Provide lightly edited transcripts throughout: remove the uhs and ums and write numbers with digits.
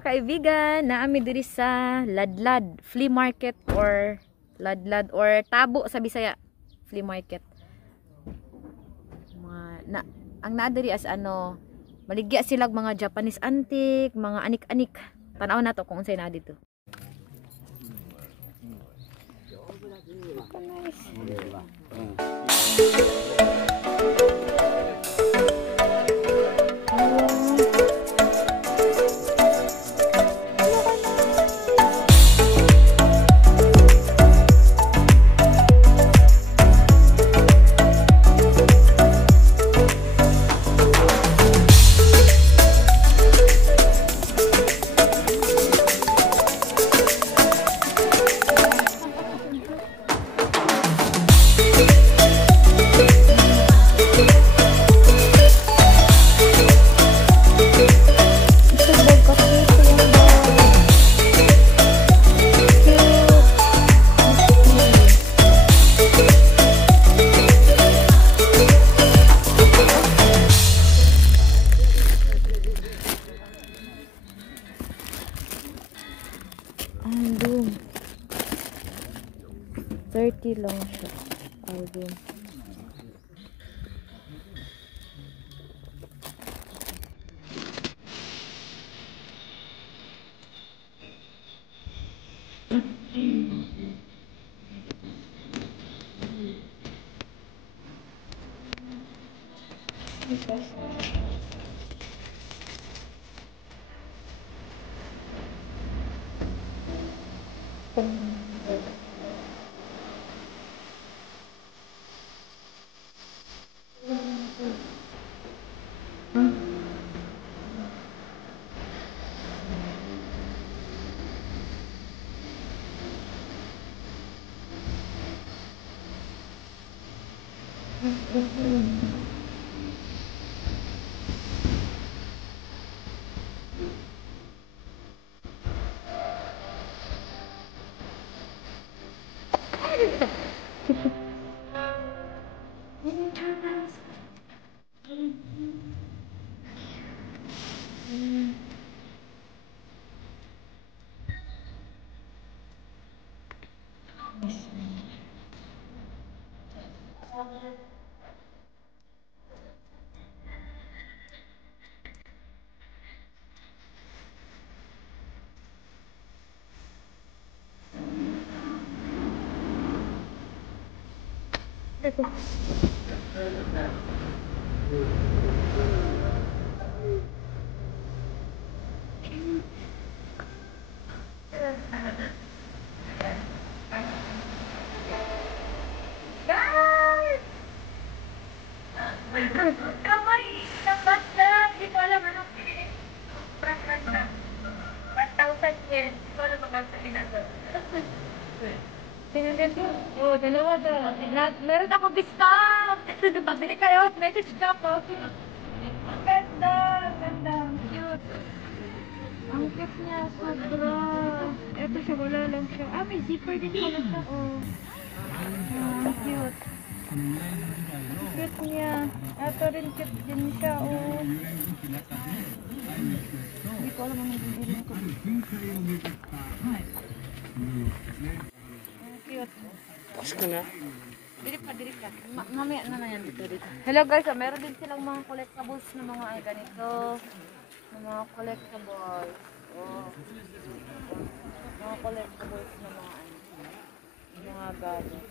mga kaibigan, naami diri sa Ladlad Flea Market or Ladlad or Tabo sa Bisaya Flea Market. Ang naa diri as ano, maligya silang mga Japanese antique, mga anik-anik. Tanaw na to kung unsay na dito. Album 30 lang siya. Album. Kamay ng basta, hindi ko alam ano. 1,000 yen. Hindi ko alam ang basta ginagawa. Tinandan ko. Oo, dalawa daw. Meron ako discount. Pabili kayo. Message ka po. Ang ganda. Ganda. Cute. Ang cute niya. Sobra. Ito siya. Wala lang siya. Ah, may zipper din pala siya. Oh. Ang cute. Cute niya. Ito rin cute din siya. Oh. Hindi ko alam anong bibili ko. Cute. Pas ka na. Dili pa. Mamaya na yan dito. Hello guys, meron din silang mga collectibles na mga ganito. Na mga collectibles. Oh. Mga collectibles na mga gamit.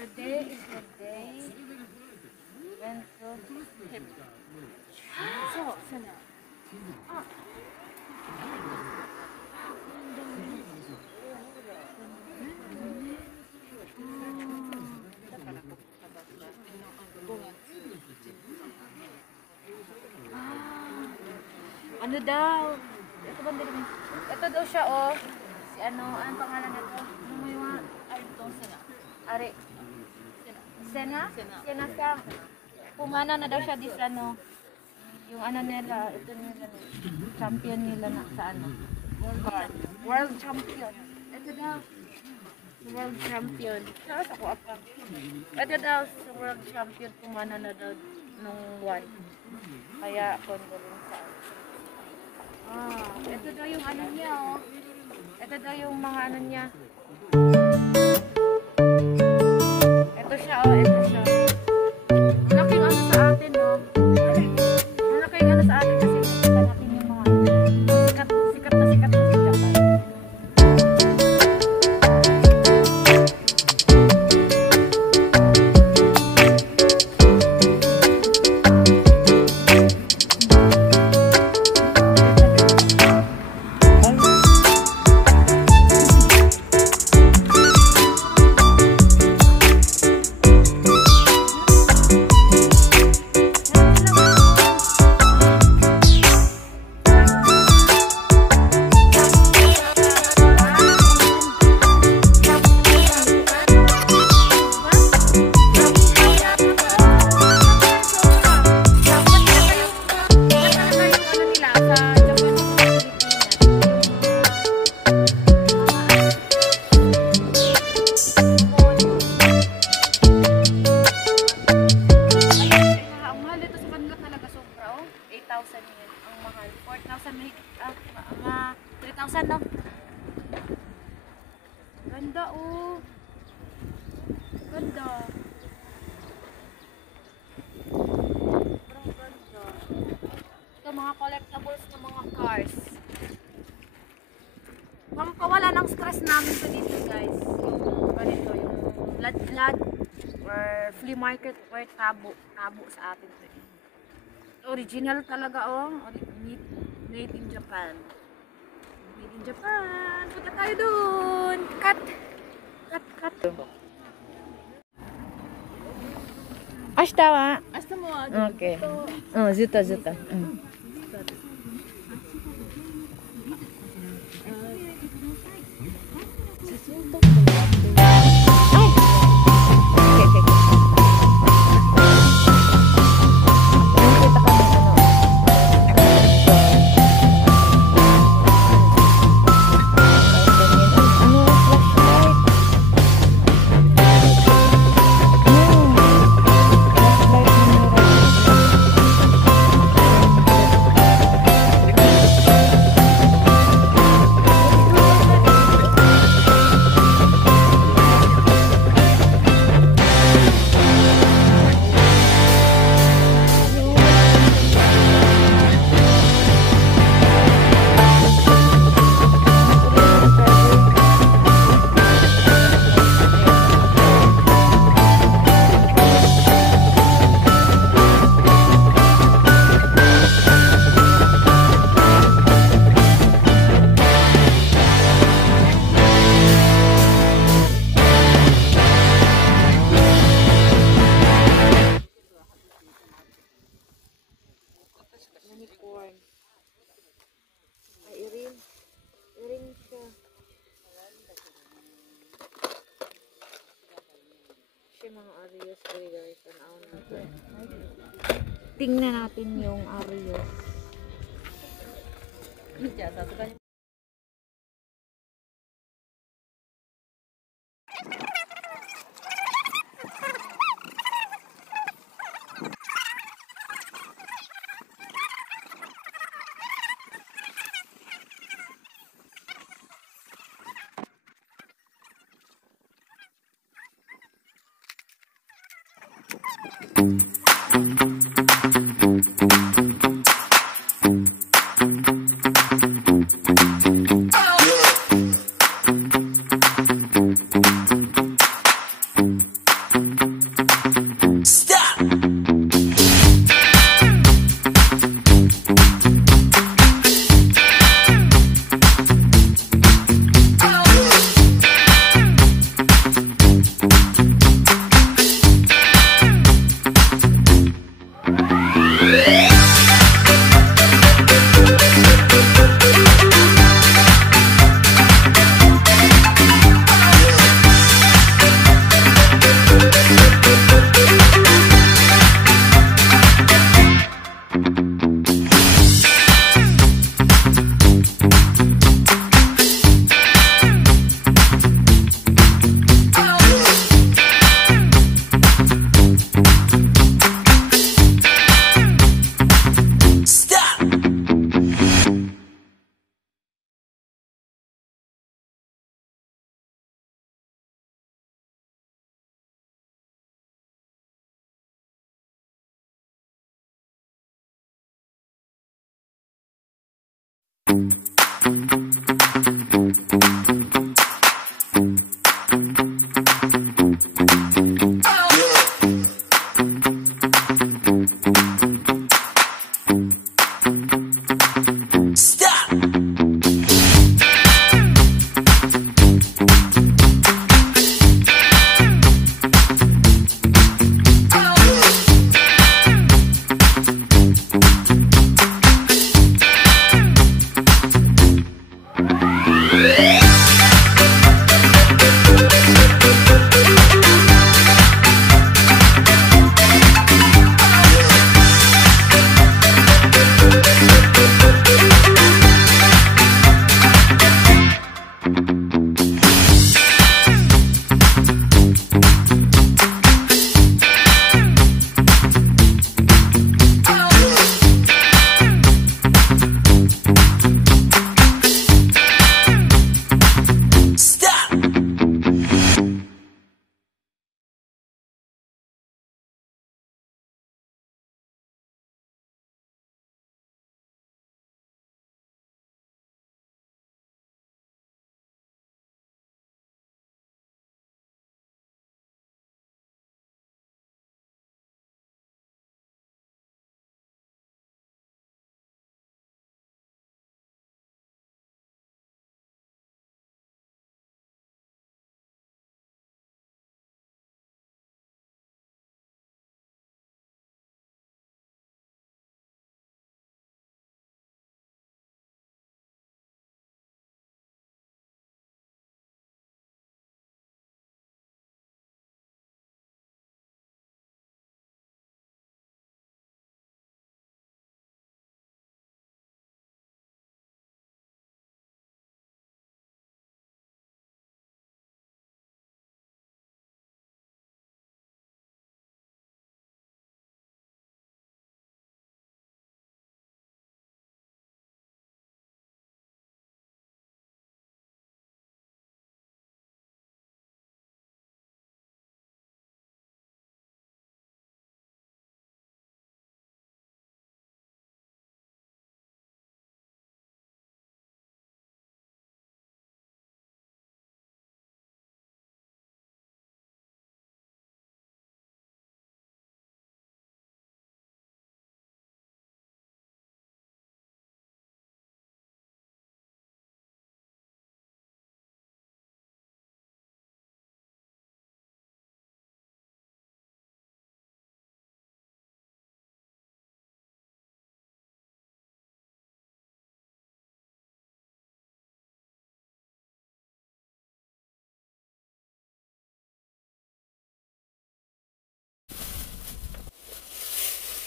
Today is the day when to hip. So, sana. Ah. Ano daw? Ito ba din? Ito daw siya oh. Si ano, anong pangalan nito? Ano mo yung ito sana? Ari. Sena? Sena siya. Pumana na daw siya dis ano. Yung ano nila, ito nila champion nila na sa ano. World champion. Ito daw. World champion. Saan ako apa? Ito daw sa world champion pumana na daw nung one. Kaya kondo rin sa Ito daw yung ano niya, oh. Ito daw yung mga ano niya. Ito siya, oh. Ito siya. Ang laking ano sa atin, oh. Ang laking ano sa atin kasi kita natin yung mga sikat na sa Japan. Ganda, oh. Ganda. Sobrang ganda. Ito mga collectibles ng mga cars. Pampawala ng stress namin ito dito, guys. Yung ganito, yung lad or flea market or tabo sa atin. Original talaga, oh. Made in Japan. Made in Japan. Punta tayo dun. Cut. Ashita wa? Ashita mo. Okay. Zuta. Unicorn. Ay, iring siya. Siya mga Arios, guys. Tanaw natin. Tingnan natin yung Arios.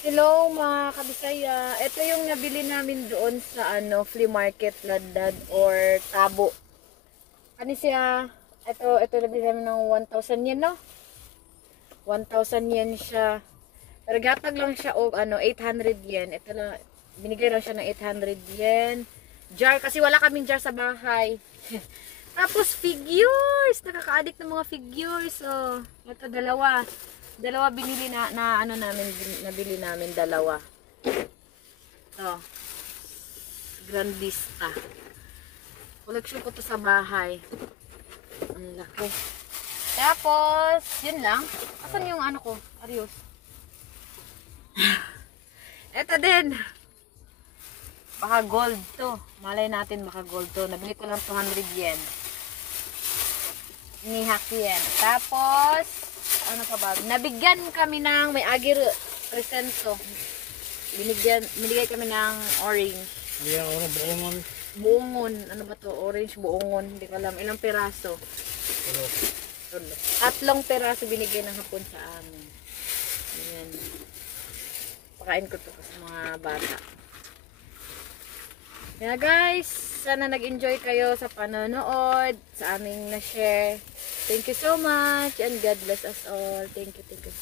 Hello mga kabisaya. Ito yung nabili namin doon sa flea market, Ladad or Tabo. Ano siya? Ito nabili namin ng 1,000 yen, no? 1,000 yen siya. Pero gatag lang siya o 800 yen. Ito lang, binigay lang siya ng 800 yen. Jar, kasi wala kaming jar sa bahay. Tapos figures! Nakaka-addict ng mga figures. Oh, ito dalawa. Dalawa binili nabili namin dalawa. Ito. Grandista. Collection ko to sa bahay. Ang laki. Tapos, yun lang. Asan yung ko? Arios. Ito din. Baka gold to. Malay natin baka gold to. Nabili ko lang 200 yen. Ni yen. Tapos, ano pa ba? Nabigyan kami ng may agir presento. Binigay kami ng orange. Iya, orang buongon. Buongon. Ano ba to? Orange buongon. Hindi ko alam. Ilang piraso? Tulo. 3 piraso binigay ng hapon sa amin. Ayan. Pakain ko to sa mga bata. Kaya guys, sana nag-enjoy kayo sa panonood, sa aming na-share. Thank you so much and God bless us all. Thank you, thank you.